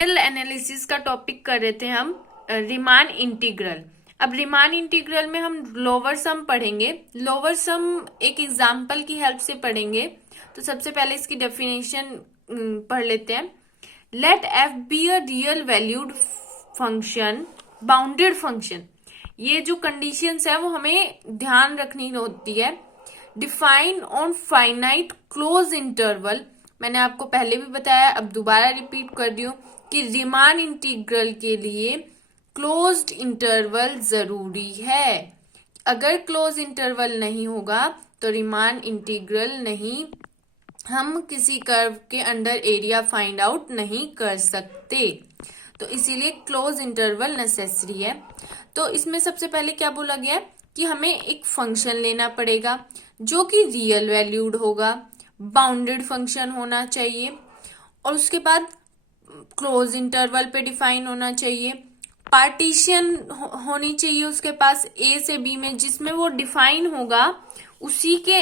Analysis का topic कर रहे थे हम रीमान इंटीग्रल। अब रीमान इंटीग्रल में हम लोअर सम पढ़ेंगे। लोअर सम एक एग्जाम्पल की हेल्प से पढ़ेंगे। तो सबसे पहले इसकी डेफिनेशन पढ़ लेते हैं। Let F be a real valued function, bounded function. ये जो कंडीशंस है वो हमें ध्यान रखनी होती है। Define on finite close interval. मैंने आपको पहले भी बताया, अब दोबारा रिपीट कर रही हूं कि रीमान इंटीग्रल के लिए क्लोज्ड इंटरवल जरूरी है। अगर क्लोज इंटरवल नहीं होगा तो रीमान इंटीग्रल नहीं, हम किसी कर्व के अंडर एरिया फाइंड आउट नहीं कर सकते। तो इसीलिए क्लोज इंटरवल नेसेसरी है। तो इसमें सबसे पहले क्या बोला गया है कि हमें एक फंक्शन लेना पड़ेगा जो कि रियल वैल्यूड होगा, बाउंडेड फंक्शन होना चाहिए, और उसके बाद क्लोज इंटरवल पे डिफाइन होना चाहिए। पार्टीशन होनी चाहिए उसके पास ए से बी में, जिसमें वो डिफाइन होगा उसी के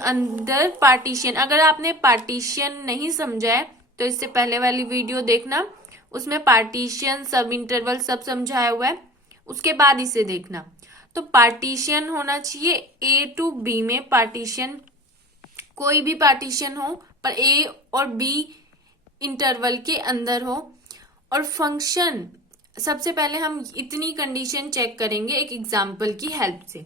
अंदर पार्टीशन। अगर आपने पार्टीशन नहीं समझा है तो इससे पहले वाली वीडियो देखना, उसमें पार्टीशन, सब इंटरवल सब समझाया हुआ है, उसके बाद इसे देखना। तो पार्टीशन होना चाहिए ए टू बी में, पार्टीशन कोई भी पार्टीशन हो पर ए और बी इंटरवल के अंदर हो। और फंक्शन, सबसे पहले हम इतनी कंडीशन चेक करेंगे एक एग्जाम्पल की हेल्प से।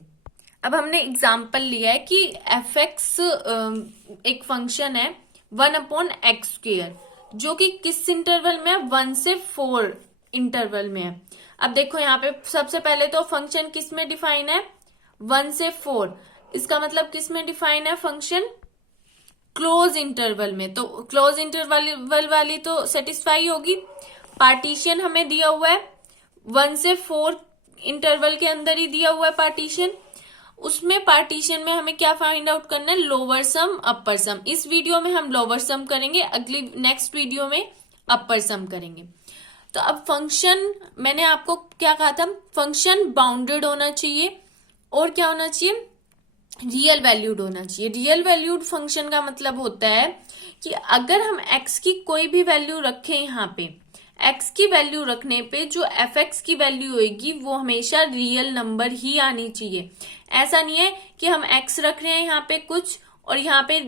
अब हमने एग्जाम्पल लिया है कि एफ एक्स एक फंक्शन है 1/x², जो कि किस इंटरवल में है, 1 से 4 इंटरवल में है। अब देखो यहाँ पे सबसे पहले तो फंक्शन किस में डिफाइन है, 1 से 4। इसका मतलब किस में डिफाइन है फंक्शन, क्लोज इंटरवल में। तो क्लोज इंटरवल वाली तो सेटिस्फाई होगी। पार्टीशन हमें दिया हुआ है 1 से 4 इंटरवल के अंदर ही दिया हुआ है पार्टीशन। उसमें पार्टीशन में हमें क्या फाइंड आउट करना है, लोअर सम अपर सम। इस वीडियो में हम लोअर सम करेंगे, अगली नेक्स्ट वीडियो में अपर सम करेंगे। तो अब फंक्शन, मैंने आपको क्या कहा था, फंक्शन बाउंडेड होना चाहिए और क्या होना चाहिए, रियल वैल्यूड होना चाहिए। रियल वैल्यूड फंक्शन का मतलब होता है कि अगर हम x की कोई भी वैल्यू रखें, यहाँ पे x की वैल्यू रखने पे जो एफ एक्स की वैल्यू होगी वो हमेशा रियल नंबर ही आनी चाहिए। ऐसा नहीं है कि हम x रख रहे हैं यहाँ पे कुछ, और यहाँ पे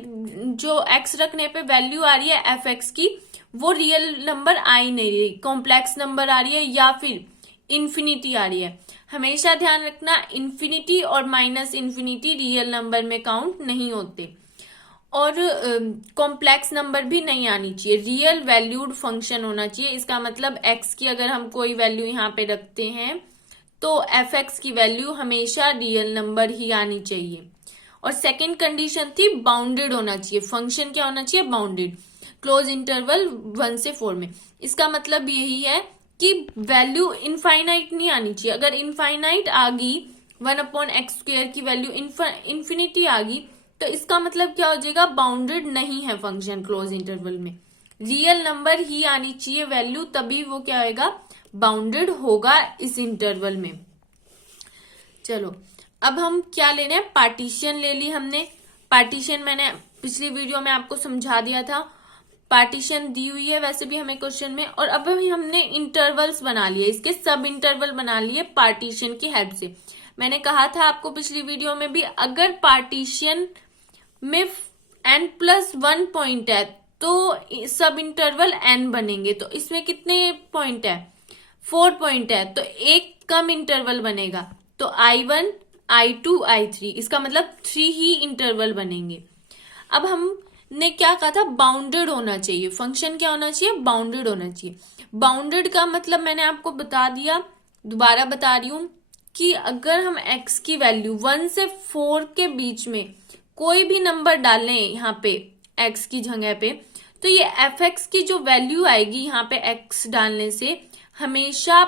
जो x रखने पे वैल्यू आ रही है एफ एक्स की वो रियल नंबर आ ही नहीं रही, कॉम्प्लेक्स नंबर आ रही है या फिर इन्फिनिटी आ रही है। हमेशा ध्यान रखना, इन्फिनिटी और माइनस इन्फिनिटी रियल नंबर में काउंट नहीं होते, और कॉम्प्लेक्स नंबर भी नहीं आनी चाहिए। रियल वैल्यूड फंक्शन होना चाहिए। इसका मतलब x की अगर हम कोई वैल्यू यहाँ पे रखते हैं तो एफ एक्स की वैल्यू हमेशा रियल नंबर ही आनी चाहिए। और सेकेंड कंडीशन थी बाउंडेड होना चाहिए। फंक्शन क्या होना चाहिए, बाउंडेड, क्लोज इंटरवल 1 से 4 में। इसका मतलब यही है कि वैल्यू इनफाइनाइट नहीं आनी चाहिए। अगर इनफाइनाइट आ गई, 1/x² की वैल्यू इन्फिनिटी आ गई, तो इसका मतलब क्या हो जाएगा, बाउंडेड नहीं है फंक्शन क्लोज इंटरवल में। रियल नंबर ही आनी चाहिए वैल्यू, तभी वो क्या होगा, बाउंडेड होगा इस इंटरवल में। चलो अब हम क्या लेना है, पार्टीशन ले ली हमने। पार्टीशन मैंने पिछली वीडियो में आपको समझा दिया था, पार्टीशन दी हुई है वैसे भी हमें क्वेश्चन में। और अब हमने इंटरवल्स बना लिए, इसके सब इंटरवल बना लिए पार्टीशन की हेल्प से। मैंने कहा था आपको पिछली वीडियो में भी, अगर पार्टीशन में n+1 पॉइंट है तो सब इंटरवल n बनेंगे। तो इसमें कितने पॉइंट है, 4 पॉइंट है, तो एक कम इंटरवल बनेगा। तो I1, I2, I3, इसका मतलब 3 ही इंटरवल बनेंगे। अब हमने क्या कहा था, बाउंडेड होना चाहिए फंक्शन, क्या होना चाहिए, बाउंडेड होना चाहिए। बाउंडेड का मतलब मैंने आपको बता दिया, दोबारा बता रही हूं कि अगर हम x की वैल्यू 1 से 4 के बीच में कोई भी नंबर डालें यहाँ पे x की जगह पे, तो ये एफ एक्स की जो वैल्यू आएगी यहाँ पे x डालने से हमेशा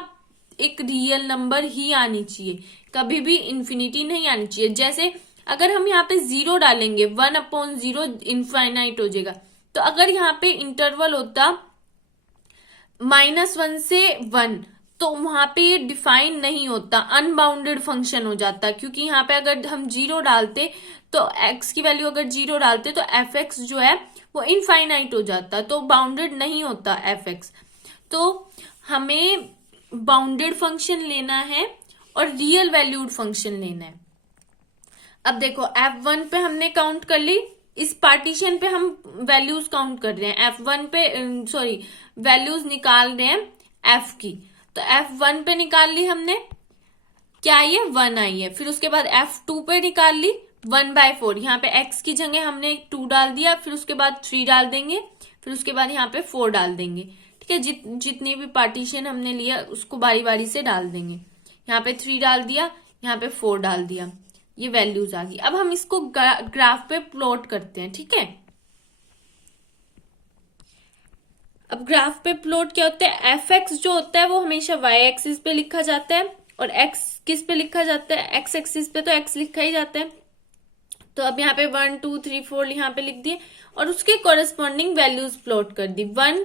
एक रियल नंबर ही आनी चाहिए, कभी भी इन्फिनिटी नहीं आनी चाहिए। जैसे अगर हम यहाँ पे 0 डालेंगे, 1/0 इनफाइनाइट हो जाएगा। तो अगर यहाँ पे इंटरवल होता -1 से 1, तो वहां पे ये डिफाइन नहीं होता, अनबाउंडेड फंक्शन हो जाता। क्योंकि यहाँ पे अगर हम 0 डालते, तो x की वैल्यू अगर 0 डालते तो एफ एक्स जो है वो इनफाइनाइट हो जाता, तो बाउंडेड नहीं होता एफ एक्स। तो हमें बाउंडेड फंक्शन लेना है और रियल वैल्यूड फंक्शन लेना है। अब देखो F1 पे हमने काउंट कर ली, इस पार्टीशन पे हम वैल्यूज काउंट कर रहे हैं, F1 पे सॉरी वैल्यूज निकाल रहे हैं F की। तो F1 पे निकाल ली हमने, क्या आई है 1 आई है। फिर उसके बाद F2 पे निकाल ली 1/4, यहाँ पे x की जगह हमने 2 डाल दिया, फिर उसके बाद 3 डाल देंगे, फिर उसके बाद यहाँ पे 4 डाल देंगे। ठीक है, जितनी भी पार्टीशन हमने लिया उसको बारी बारी से डाल देंगे। यहाँ पे 3 डाल दिया, यहाँ पे 4 डाल दिया, ये वैल्यूज आ गई। अब हम इसको ग्राफ पे प्लॉट करते हैं। ठीक है, अब ग्राफ पे प्लॉट क्या होता है, fx जो होता है वो हमेशा y एक्सिस पे लिखा जाता है, और x किस पे लिखा जाता है, x एक्सिस पे तो x लिखा ही जाता है। तो अब यहाँ पे 1 2 3 4 यहाँ पे लिख दिए और उसके कोरस्पॉन्डिंग वैल्यूज प्लॉट कर दी। 1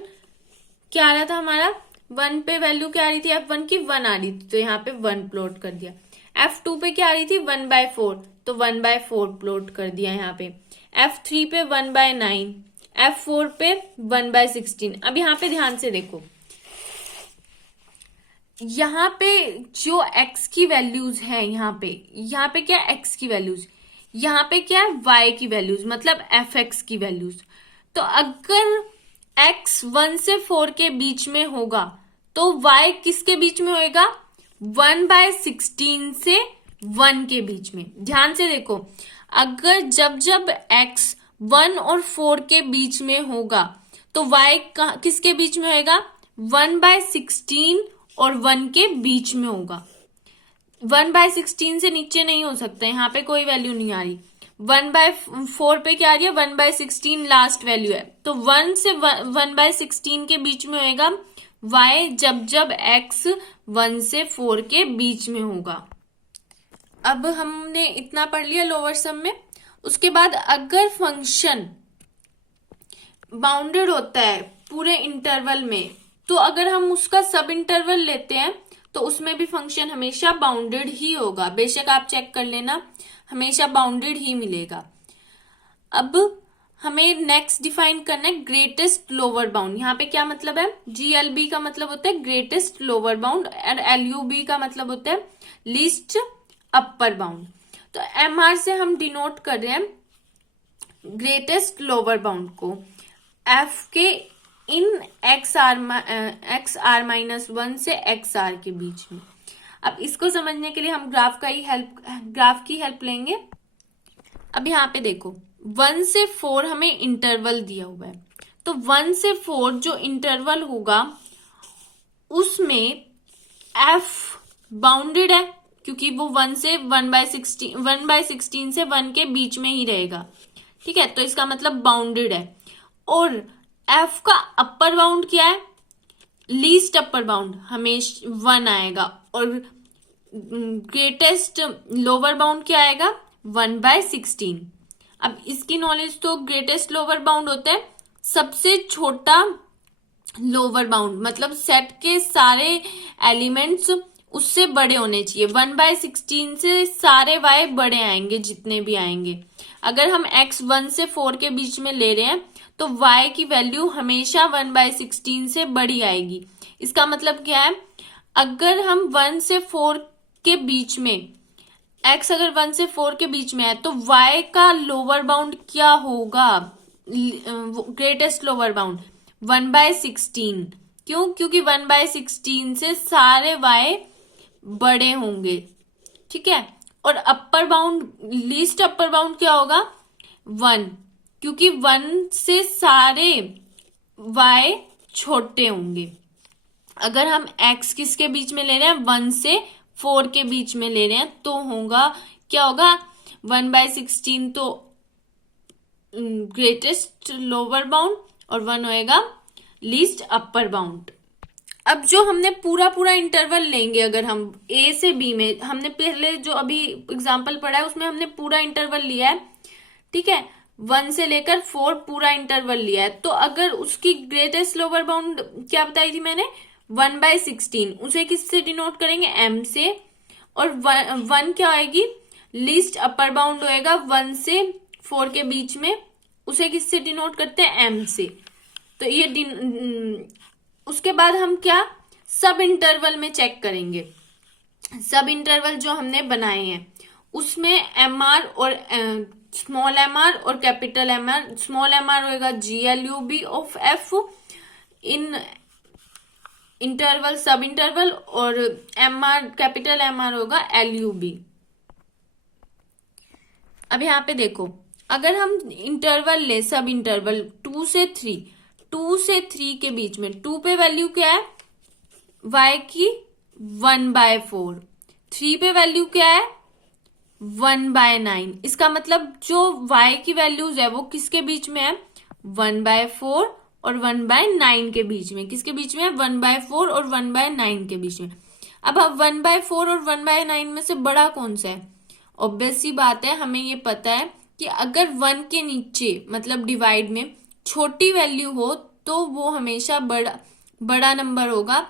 क्या आ रहा था हमारा, 1 पे वैल्यू क्या आ रही थी F1 की 1 आ रही थी, तो यहाँ पे 1 प्लॉट कर दिया। F2 पे क्या आ रही थी 1/4, तो 1/4 प्लॉट कर दिया यहाँ पे। F3 पे 1/9, F4 पे 1/16। अब यहाँ पे ध्यान से देखो, यहाँ पे जो x की वैल्यूज है, यहाँ पे क्या x की वैल्यूज, यहाँ पे क्या है y की वैल्यूज, मतलब fx की वैल्यूज। तो अगर x 1 से 4 के बीच में होगा तो y किसके बीच में होएगा, 1/16 से 1 के बीच में। ध्यान से देखो, अगर जब x 1 और 4 के बीच में होगा तो y किसके बीच में होएगा, 1/16 और 1 के बीच में होगा। 1/16 से नीचे नहीं हो सकता, यहाँ पे कोई वैल्यू नहीं आ रही। 1/4 पे क्या आ रही है, 1/16 लास्ट वैल्यू है, तो 1 से 1/16 के बीच में होएगा y जब x 1 से 4 के बीच में होगा। अब हमने इतना पढ़ लिया लोअर सम में। उसके बाद अगर फंक्शन बाउंडेड होता है पूरे इंटरवल में, तो अगर हम उसका सब इंटरवल लेते हैं तो उसमें भी फंक्शन हमेशा बाउंडेड ही होगा। बेशक आप चेक कर लेना, हमेशा बाउंडेड ही मिलेगा। अब हमें नेक्स्ट डिफाइन करना है ग्रेटेस्ट लोअर बाउंड। यहाँ पे क्या मतलब है, GLB का मतलब होता है ग्रेटेस्ट लोअर बाउंड और LUB का मतलब होता है लीस्ट अपर बाउंड। तो MR से हम डिनोट कर रहे हैं ग्रेटेस्ट लोअर बाउंड को F के इन XR माइनस 1 से XR के बीच में। अब इसको समझने के लिए हम ग्राफ की हेल्प लेंगे। अब यहाँ पे देखो 1 से 4 हमें इंटरवल दिया हुआ है, तो 1 से 4 जो इंटरवल होगा उसमें F बाउंडेड है, क्योंकि वो 1 से 1/16 से 1 के बीच में ही रहेगा। ठीक है, तो इसका मतलब बाउंडेड है। और F का अपर बाउंड क्या है, लीस्ट अपर बाउंड हमेशा 1 आएगा, और ग्रेटेस्ट लोअर बाउंड क्या आएगा 1/16। अब इसकी नॉलेज तो ग्रेटेस्ट लोअर बाउंड होता है सबसे छोटा लोअर बाउंड, मतलब सेट के सारे एलिमेंट्स उससे बड़े होने चाहिए। 1/16 से सारे y बड़े आएंगे जितने भी आएंगे। अगर हम x 1 से 4 के बीच में ले रहे हैं तो y की वैल्यू हमेशा 1/16 से बड़ी आएगी। इसका मतलब क्या है, अगर हम 1 से 4 के बीच में x अगर 1 से 4 के बीच में है तो y का लोअर बाउंड क्या होगा, ग्रेटेस्ट लोअर बाउंड 1/16। क्यों, क्योंकि 1/16 से सारे y बड़े होंगे। ठीक है, और upper bound least upper bound क्या होगा 1, क्योंकि 1 से सारे y छोटे होंगे। अगर हम x किसके बीच में ले रहे हैं 1 से 4 के बीच में ले रहे हैं तो होगा क्या होगा 1/16 तो ग्रेटेस्ट लोअर बाउंड और 1 होएगा लीस्ट अपर बाउंड। अब जो हमने पूरा इंटरवल लेंगे, अगर हम A से B में, हमने पहले जो अभी एग्जांपल पढ़ा है उसमें हमने पूरा इंटरवल लिया है। ठीक है, 1 से लेकर 4 पूरा इंटरवल लिया है, तो अगर उसकी ग्रेटेस्ट लोअर बाउंड क्या बताई थी मैंने 1/16, उसे किससे डिनोट करेंगे m से, और 1 क्या आएगी लीस्ट अपर बाउंड होएगा 1 से 4 के बीच में, उसे किससे डिनोट करते हैं m से। तो ये उसके बाद हम क्या सब इंटरवल में चेक करेंगे। सब इंटरवल जो हमने बनाए हैं उसमें एम आर और स्मॉल एम आर और capital M R, small m are होगा GLUB of f in interval sub interval, और M R capital M are होगा LUB। अब यहाँ पे देखो, अगर हम इंटरवल ले सब इंटरवल 2 से 3, 2 से 3 के बीच में 2 पे वैल्यू क्या है y की 1/4, 3 पे वैल्यू क्या है 1/9। इसका मतलब जो y की वैल्यूज है वो किसके बीच में है 1/4 और 1/9 के बीच में। किसके बीच में है 1/4 और 1/9 के बीच में। अब 1/4 और 1/9 में से बड़ा कौन सा है? ऑब्वियस सी बात है, हमें ये पता है कि अगर 1 के नीचे मतलब डिवाइड में छोटी वैल्यू हो तो वो हमेशा बड़ा नंबर होगा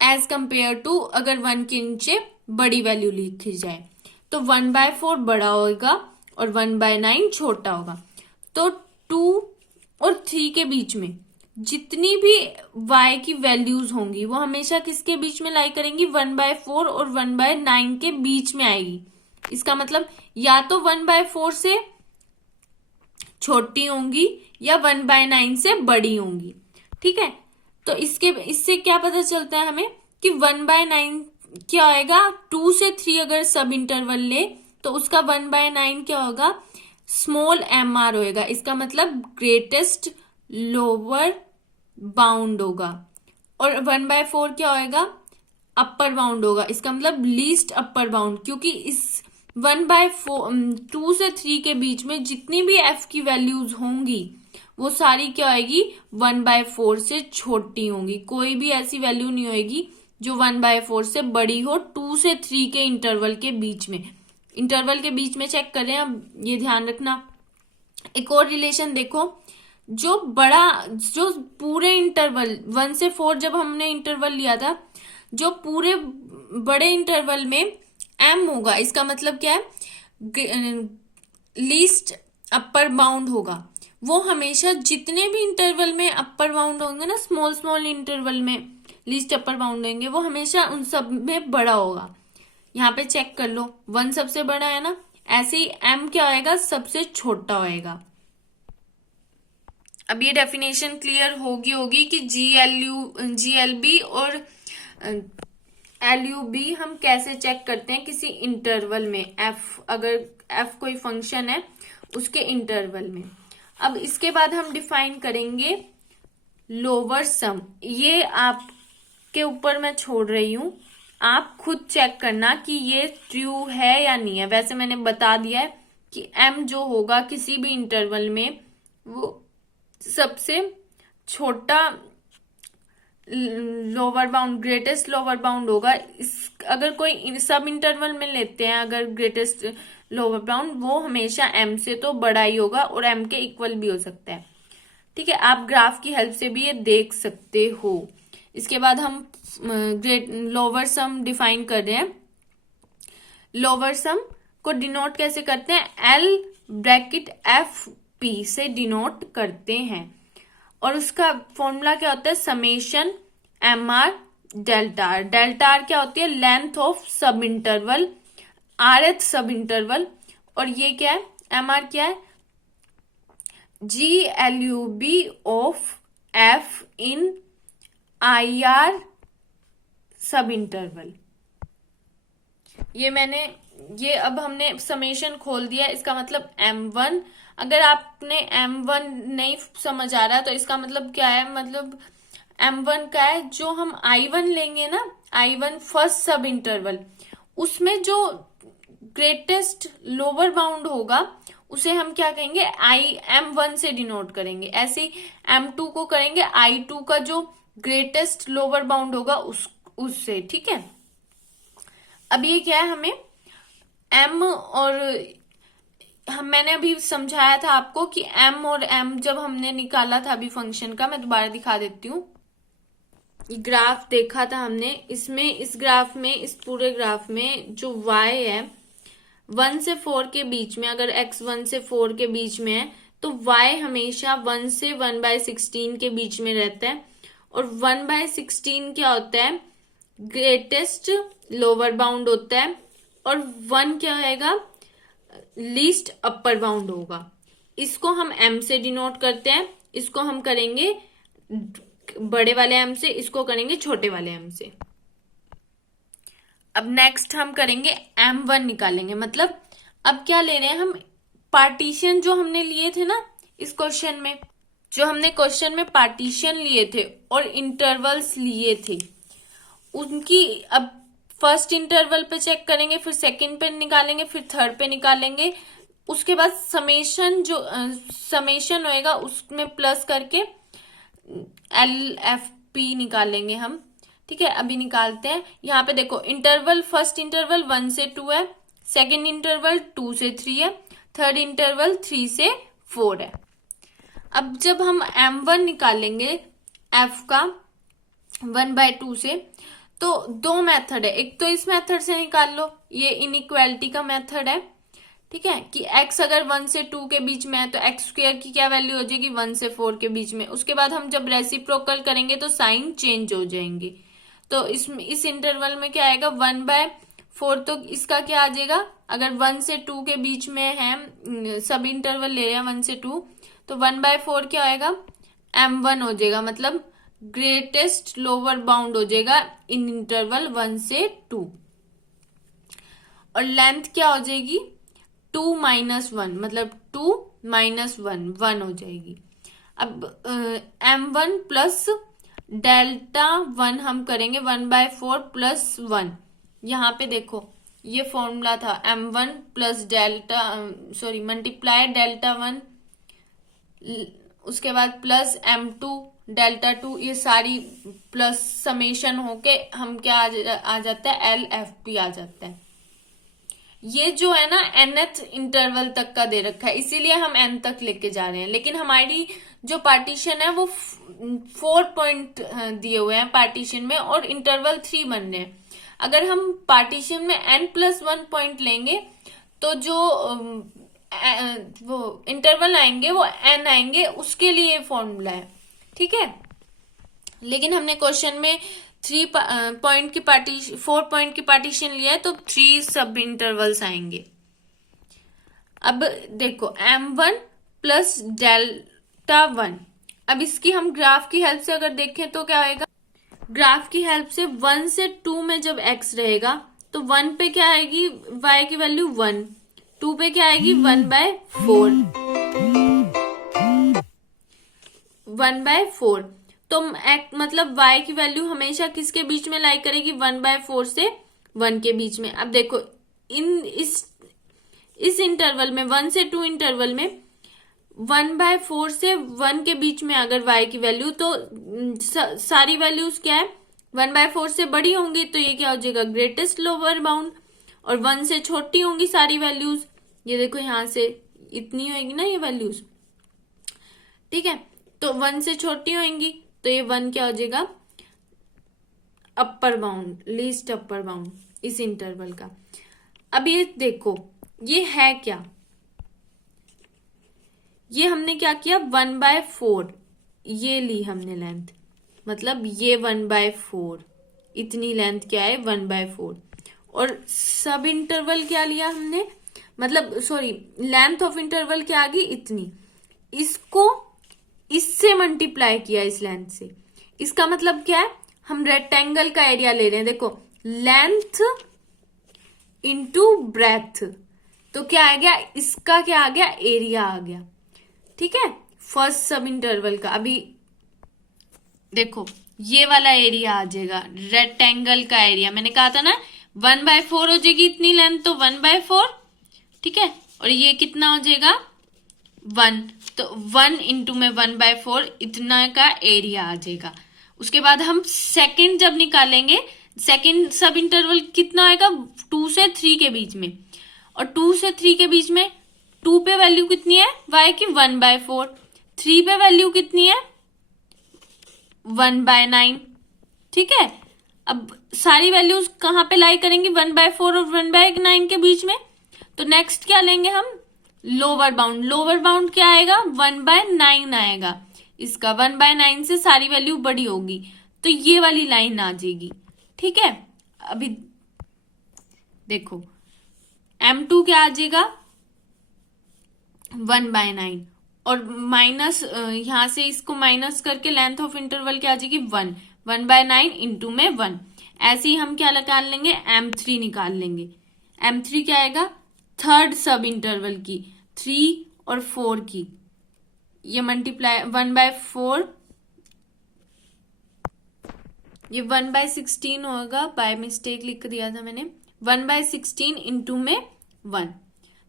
एज कंपेयर टू अगर 1 के नीचे बड़ी वैल्यू लिखी जाए। तो 1/4 बड़ा होगा और 1/9 छोटा होगा। तो 2 और 3 के बीच में जितनी भी y की वैल्यूज होंगी वो हमेशा किसके बीच में लाई करेंगी 1/4 और 1/9 के बीच में आएगी। इसका मतलब या तो 1/4 से छोटी होंगी या 1/9 से बड़ी होंगी। ठीक है, तो इससे क्या पता चलता है हमें कि 1/9 क्या होगा, 2 से 3 अगर सब इंटरवल ले तो उसका 1/9 क्या होगा स्मॉल एम आर होगा। इसका मतलब ग्रेटेस्ट लोअर बाउंड होगा, और 1/4 क्या होगा अपर बाउंड होगा। इसका मतलब लीस्ट अपर बाउंड, क्योंकि इस 2 से 3 के बीच में जितनी भी f की वैल्यूज होंगी वो सारी क्या होगी 1/4 से छोटी होंगी। कोई भी ऐसी वैल्यू नहीं होगी जो 1/4 से बड़ी हो 2 से 3 के इंटरवल के बीच में। इंटरवल के बीच में चेक करें, अब ये ध्यान रखना। एक और रिलेशन देखो, जो पूरे इंटरवल 1 से 4 जब हमने इंटरवल लिया था, जो पूरे बड़े इंटरवल में m होगा, इसका मतलब क्या है लीस्ट अपर बाउंड होगा। वो हमेशा जितने भी इंटरवल में अपर बाउंड होंगे ना, स्मॉल स्मॉल इंटरवल में लीस्ट अपर बाउंड होंगे, वो हमेशा उन सब में बड़ा होगा। यहाँ पे चेक कर लो 1 सबसे बड़ा है ना, ऐसे ही m क्या होएगा सबसे छोटा होएगा। अब ये डेफिनेशन क्लियर होगी कि GLB और LUB हम कैसे चेक करते हैं किसी इंटरवल में, अगर f कोई फंक्शन है उसके इंटरवल में। अब इसके बाद हम डिफाइन करेंगे लोअर सम। ये आपके ऊपर मैं छोड़ रही हूं, आप खुद चेक करना कि ये ट्रू है या नहीं है। वैसे मैंने बता दिया है कि m जो होगा किसी भी इंटरवल में वो सबसे छोटा lower bound greatest lower bound होगा। अगर कोई सब इंटरवल में लेते हैं अगर ग्रेटेस्ट लोअर बाउंड, वो हमेशा m से तो बड़ा ही होगा और m के इक्वल भी हो सकता है। ठीक है, आप ग्राफ की हेल्प से भी ये देख सकते हो। इसके बाद हम लोअर सम डिफाइन कर रहे हैं। लोअर सम को डिनोट कैसे करते हैं, L(f(p) से डिनोट करते हैं, और उसका फॉर्मूला क्या होता है summation mr delta r। Delta r क्या होती है लेंथ ऑफ सब इंटरवल, rth सब इंटरवल, और ये क्या है mr क्या है GLUB of f in IR सब इंटरवल। ये अब हमने समेशन खोल दिया। इसका मतलब m1, अगर आपने m1 नहीं समझ आ रहा तो इसका मतलब क्या है, मतलब m1 का है जो हम I1 लेंगे ना, I1 फर्स्ट सब इंटरवल, उसमें जो ग्रेटेस्ट लोअर बाउंड होगा उसे हम क्या कहेंगे m1 से डिनोट करेंगे। ऐसे ही m2 को करेंगे I2 का जो ग्रेटेस्ट लोअर बाउंड होगा उससे। ठीक है, अब ये क्या है हमें m और मैंने अभी समझाया था आपको कि m और m जब हमने निकाला था अभी फंक्शन का, मैं दोबारा दिखा देती हूँ। ग्राफ देखा था हमने, इसमें इस ग्राफ में इस पूरे ग्राफ में जो y है 1 से 4 के बीच में, अगर x 1 से 4 के बीच में है तो y हमेशा 1 से 1/16 के बीच में रहता है, और 1/16 क्या होता है, ग्रेटेस्ट लोअर बाउंड होता है, और 1 क्या होगा, लीस्ट अपर बाउंड होगा। इसको हम m से डिनोट करते हैं, इसको हम करेंगे बड़े वाले m से, इसको करेंगे छोटे वाले m से। अब नेक्स्ट हम करेंगे m1 निकालेंगे, मतलब अब क्या ले रहे हैं हम, पार्टीशन जो हमने लिए थे ना इस क्वेश्चन में, जो हमने क्वेश्चन में पार्टीशन लिए थे और इंटरवल्स लिए थे, उनकी अब फर्स्ट इंटरवल पे चेक करेंगे, फिर सेकंड पे निकालेंगे, फिर थर्ड पे निकालेंगे, उसके बाद समेशन जो समेशन होएगा उसमें प्लस करके LFP निकालेंगे हम। ठीक है, अभी निकालते हैं। यहाँ पे देखो इंटरवल, फर्स्ट इंटरवल 1 से 2 है, सेकेंड इंटरवल 2 से 3 है, थर्ड इंटरवल 3 से 4 है। अब जब हम M1 निकालेंगे F का 1/2 से, तो दो मेथड है, एक तो इस मेथड से निकाल लो, ये इनइक्वालिटी का मेथड है। ठीक है, कि x अगर 1 से 2 के बीच में है तो x स्क्वायर की क्या वैल्यू हो जाएगी, 1 से 4 के बीच में। उसके बाद हम जब रेसिप्रोकल करेंगे तो साइन चेंज हो जाएंगे। तो इस इंटरवल में क्या आएगा, 1/4, तो इसका क्या आ जाएगा, अगर 1 से 2 के बीच में है, सब इंटरवल ले रहे हैं 1 से 2, तो 1/4 क्या आएगा, M1 हो जाएगा, मतलब ग्रेटेस्ट लोअर बाउंड हो जाएगा इन इंटरवल 1 से 2। और लेंथ क्या हो जाएगी, 2 - 1, मतलब 2 - 1 हो जाएगी। अब M1 प्लस डेल्टा 1 हम करेंगे 1/4 प्लस 1। यहाँ पे देखो ये फॉर्मूला था, M1 plus delta multiply delta 1, उसके बाद प्लस M2 डेल्टा 2, ये सारी प्लस समेशन होके हम क्या आ जाता है, LFP आ जाता है। ये जो है ना nth इंटरवल तक का दे रखा है, इसीलिए हम n तक लेके जा रहे हैं, लेकिन हमारी जो पार्टीशन है वो 4 पॉइंट दिए हुए हैं पार्टीशन में, और इंटरवल 3 बन रहे हैं। अगर हम पार्टीशन में n+1 पॉइंट लेंगे तो जो वो इंटरवल आएंगे वो n आएंगे, उसके लिए फॉर्मूला है। ठीक है, लेकिन हमने क्वेश्चन में 4 पॉइंट की पार्टीशन लिया है, तो 3 सब इंटरवल्स आएंगे। अब देखो M1 प्लस डेल्टा 1, अब इसकी हम ग्राफ की हेल्प से अगर देखें तो क्या आएगा, ग्राफ की हेल्प से 1 से 2 में जब x रहेगा तो 1 पे क्या आएगी, y की वैल्यू 1, 2 पे क्या आएगी 1/4, 1/4। तो मतलब y की वैल्यू हमेशा किसके बीच में लाई करेगी, 1/4 से 1 के बीच में। अब देखो इस इंटरवल में 1 से 2 इंटरवल में 1/4 से 1 के बीच में अगर y की वैल्यू, तो सारी वैल्यूज क्या है, 1/4 से बड़ी होंगी, तो ये क्या हो जाएगा, ग्रेटेस्ट लोअर बाउंड, और 1 से छोटी होंगी सारी वैल्यूज, ये देखो यहाँ से इतनी होगी ना ये वैल्यूज। ठीक है, तो 1 से छोटी होंगी, तो ये 1 क्या हो जाएगा, upper bound, least upper bound इस इंटरवल का। अब ये देखो ये है क्या, ये हमने क्या किया, 1/4 ये ली हमने लेंथ, मतलब ये 1/4, इतनी लेंथ क्या है 1/4, और सब इंटरवल क्या लिया हमने, मतलब लेंथ ऑफ इंटरवल क्या आ गई इतनी, इसको इससे मल्टीप्लाई किया इस लेंथ से। इसका मतलब क्या है, हम रेक्टेंगल का एरिया ले रहे हैं, देखो लेंथ इंटू ब्रेथ, तो क्या आ गया, इसका क्या आ गया, एरिया आ गया। ठीक है, फर्स्ट सब इंटरवल का। अभी देखो ये वाला एरिया आ जाएगा, रेक्टेंगल का एरिया, मैंने कहा था ना 1/4 हो जाएगी इतनी लेंथ, तो 1/4। ठीक है, और ये कितना हो जाएगा 1, तो 1 इंटू में 1/4 इतना का एरिया आ जाएगा। उसके बाद हम सेकंड जब निकालेंगे, सेकंड सब इंटरवल कितना आएगा, 2 से 3 के बीच में, और 2 से 3 के बीच में 2 पे वैल्यू कितनी है y की 1/4, 3 पे वैल्यू कितनी है 1/9। ठीक है, अब सारी वैल्यूज कहां पे लाई करेंगे, 1/4 और 1/9 के बीच में। तो नेक्स्ट क्या लेंगे हम, लोअर बाउंड। लोअर बाउंड क्या आएगा, 1/9 आएगा। इसका 1/9 से सारी वैल्यू बड़ी होगी, तो ये वाली लाइन आ जाएगी। ठीक है, अभी देखो M2 क्या आ जाएगा 1/9, और माइनस यहां से इसको माइनस करके लेंथ ऑफ इंटरवल क्या आ जाएगी 1/9 इंटू में 1। ऐसे ही हम क्या निकाल लेंगे M3 निकाल लेंगे। M3 क्या आएगा थर्ड सब इंटरवल की 3 और 4 की, ये मल्टीप्लाई 1/4, ये 1/16 होगा, बाय मिस्टेक लिख दिया था मैंने, 1/16 इंटू में 1।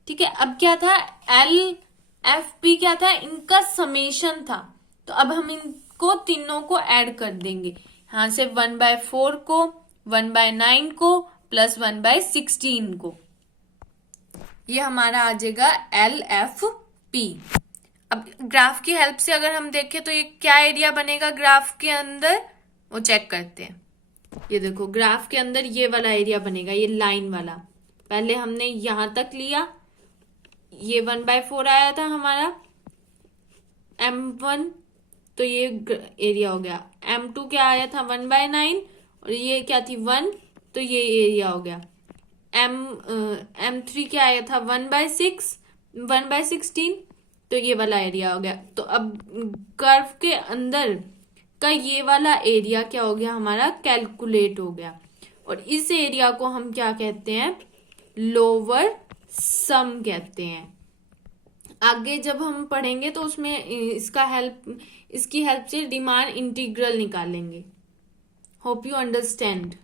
ठीक है, अब क्या था LFP क्या था, इनका समेशन था, तो अब हम इनको तीनों को ऐड कर देंगे। यहां से 1/4 को, 1/9 को प्लस 1/16 को, ये हमारा आ जाएगा LFP। अब ग्राफ की हेल्प से अगर हम देखें तो ये क्या एरिया बनेगा ग्राफ के अंदर, वो चेक करते हैं। ये देखो ग्राफ के अंदर ये वाला एरिया बनेगा, ये लाइन वाला। पहले हमने यहां तक लिया, ये 1/4 आया था हमारा M1, तो ये एरिया हो गया। M2 क्या आया था 1/9, और ये क्या थी 1, तो ये एरिया हो गया। M3 क्या आया था 1/16, तो ये वाला एरिया हो गया। तो अब कर्व के अंदर का ये वाला एरिया क्या हो गया हमारा कैलकुलेट हो गया, और इस एरिया को हम क्या कहते हैं लोअर सम कहते हैं। आगे जब हम पढ़ेंगे तो उसमें इसकी हेल्प से रीमान इंटीग्रल निकालेंगे। Hope you understand.